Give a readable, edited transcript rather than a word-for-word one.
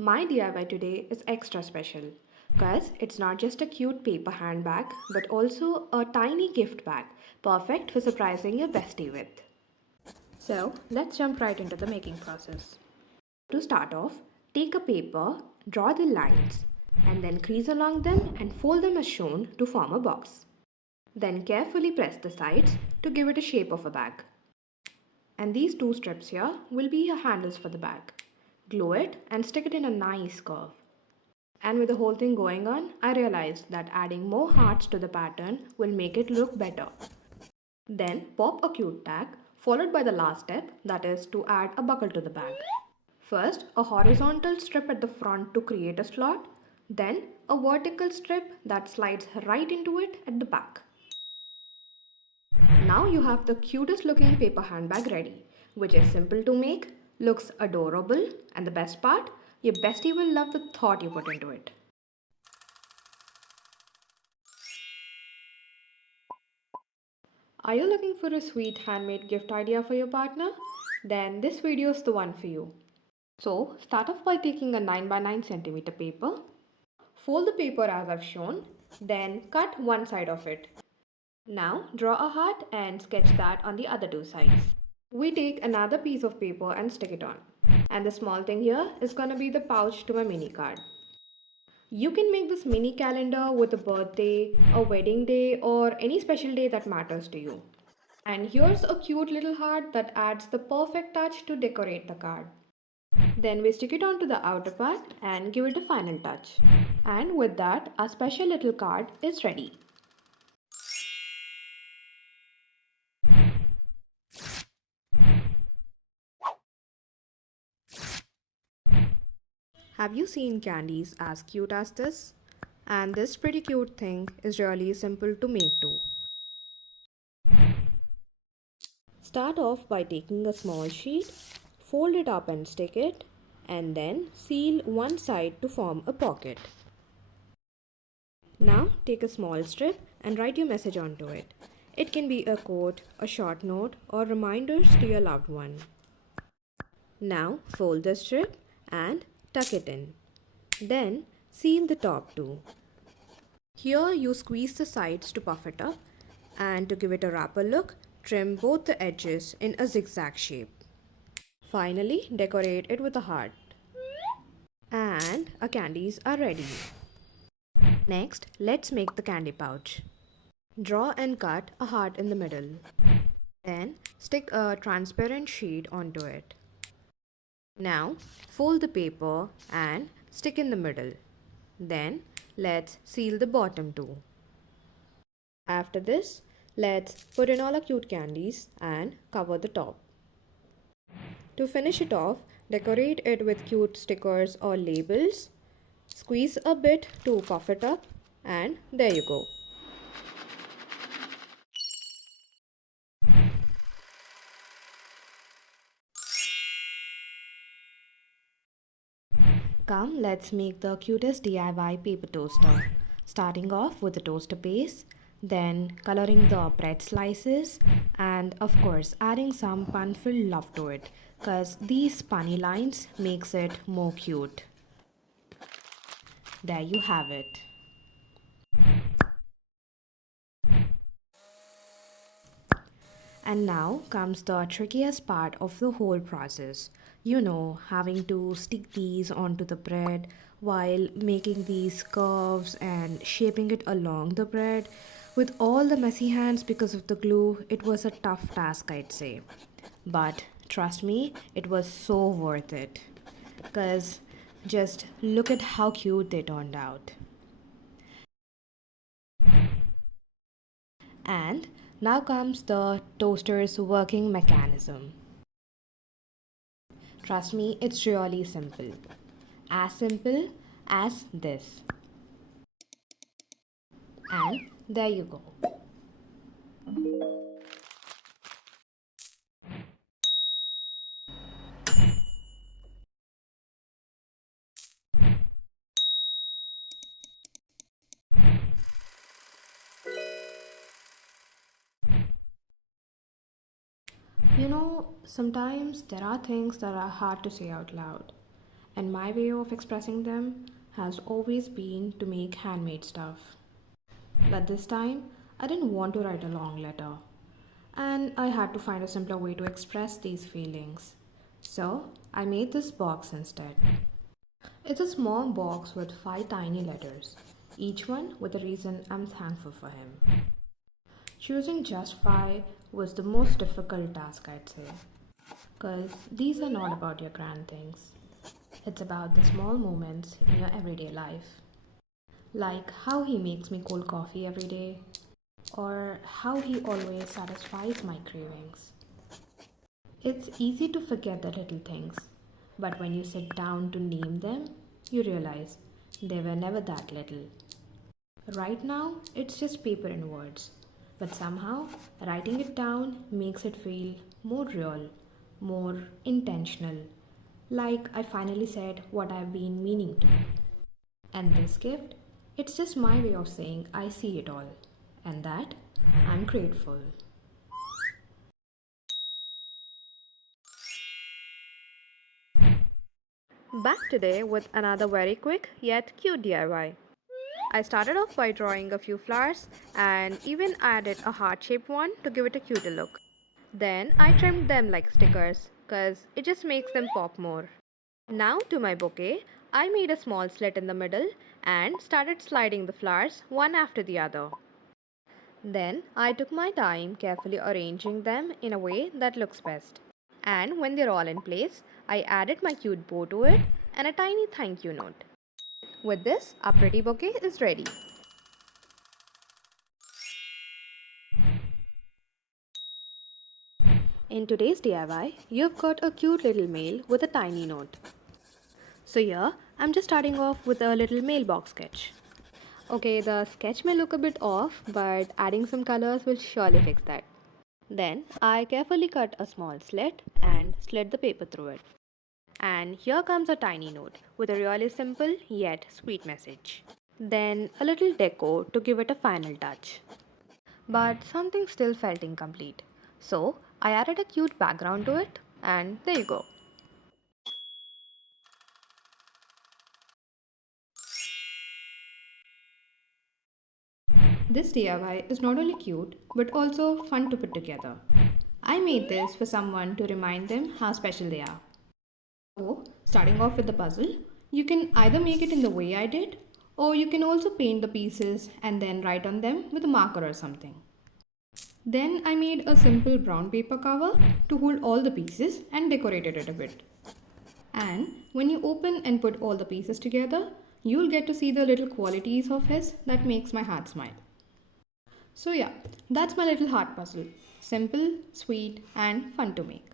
My DIY today is extra special because it's not just a cute paper handbag but also a tiny gift bag, perfect for surprising your bestie with. So let's jump right into the making process. To start off, take a paper, draw the lines, and then crease along them and fold them as shown to form a box. Then carefully press the sides to give it a shape of a bag. And these two strips here will be your handles for the bag. Glue it and stick it in a nice curve. And with the whole thing going on, I realized that adding more hearts to the pattern will make it look better. Then pop a cute tag, followed by the last step, that is to add a buckle to the bag. First, a horizontal strip at the front to create a slot, then a vertical strip that slides right into it at the back. Now you have the cutest looking paper handbag ready, which is simple to make, looks adorable, and the best part, your bestie will love the thought you put into it. Are you looking for a sweet handmade gift idea for your partner? Then this video is the one for you. So start off by taking a 9 by 9 centimeter paper. Fold the paper as I've shown, then cut one side of it. Now draw a heart and sketch that on the other two sides. We take another piece of paper and stick it on. And the small thing here is gonna be the pouch to my mini card. You can make this mini calendar with a birthday, a wedding day, or any special day that matters to you. And here's a cute little heart that adds the perfect touch to decorate the card. Then we stick it onto the outer part and give it a final touch. And with that, our special little card is ready. Have you seen candies as cute as this? And this pretty cute thing is really simple to make too. Start off by taking a small sheet, fold it up and stick it, and then seal one side to form a pocket. Now take a small strip and write your message onto it. It can be a quote, a short note, or reminders to your loved one. Now fold the strip and tuck it in. Then seal the top too. Here you squeeze the sides to puff it up, and to give it a wrapper look, trim both the edges in a zigzag shape. Finally, decorate it with a heart. And our candies are ready. Next, let's make the candy pouch. Draw and cut a heart in the middle. Then stick a transparent sheet onto it. Now fold the paper and stick in the middle. Then let's seal the bottom too. After this, let's put in all our cute candies and cover the top. To finish it off, decorate it with cute stickers or labels. Squeeze a bit to puff it up, and there you go. Come, let's make the cutest DIY paper toaster. Starting off with the toaster base, then coloring the bread slices, and of course adding some fun-filled love to it, cause these punny lines makes it more cute. There you have it. And now comes the trickiest part of the whole process. You know, having to stick these onto the bread while making these curves and shaping it along the bread. With all the messy hands because of the glue, it was a tough task, I'd say. But trust me, it was so worth it. Because just look at how cute they turned out. And now comes the toaster's working mechanism. Trust me, it's really simple. As simple as this. And there you go. You know, sometimes there are things that are hard to say out loud. and my way of expressing them has always been to make handmade stuff. But this time, I didn't want to write a long letter, and I had to find a simpler way to express these feelings. So, I made this box instead. It's a small box with 5 tiny letters, each one with a reason I'm thankful for him. Choosing just 5 was the most difficult task, I'd say, because these are not about your grand things. It's about the small moments in your everyday life. Like how he makes me cold coffee every day, or how he always satisfies my cravings. It's easy to forget the little things, but when you sit down to name them, you realize they were never that little. Right now, it's just paper and words, but somehow writing it down makes it feel more real, more intentional, like I finally said what I've been meaning to. And this gift, it's just my way of saying I see it all, and that I'm grateful. Back today with another very quick yet cute DIY. I started off by drawing a few flowers and even added a heart shaped one to give it a cuter look. Then I trimmed them like stickers because it just makes them pop more. Now to my bouquet, I made a small slit in the middle and started sliding the flowers one after the other. Then I took my time carefully arranging them in a way that looks best. And when they're all in place, I added my cute bow to it and a tiny thank you note. With this, our pretty bouquet is ready. In today's DIY, you've got a cute little mail with a tiny note. So here, I'm just starting off with a little mailbox sketch. Okay, the sketch may look a bit off, but adding some colors will surely fix that. Then, I carefully cut a small slit and slid the paper through it. And here comes a tiny note with a really simple yet sweet message. Then, a little deco to give it a final touch. But something still felt incomplete. So, I added a cute background to it, and there you go. This DIY is not only cute but also fun to put together. I made this for someone to remind them how special they are. So, starting off with the puzzle, you can either make it in the way I did, or you can also paint the pieces and then write on them with a marker or something. Then I made a simple brown paper cover to hold all the pieces and decorated it a bit. And when you open and put all the pieces together, you'll get to see the little qualities of his that makes my heart smile. So yeah, that's my little heart puzzle. Simple, sweet, and fun to make.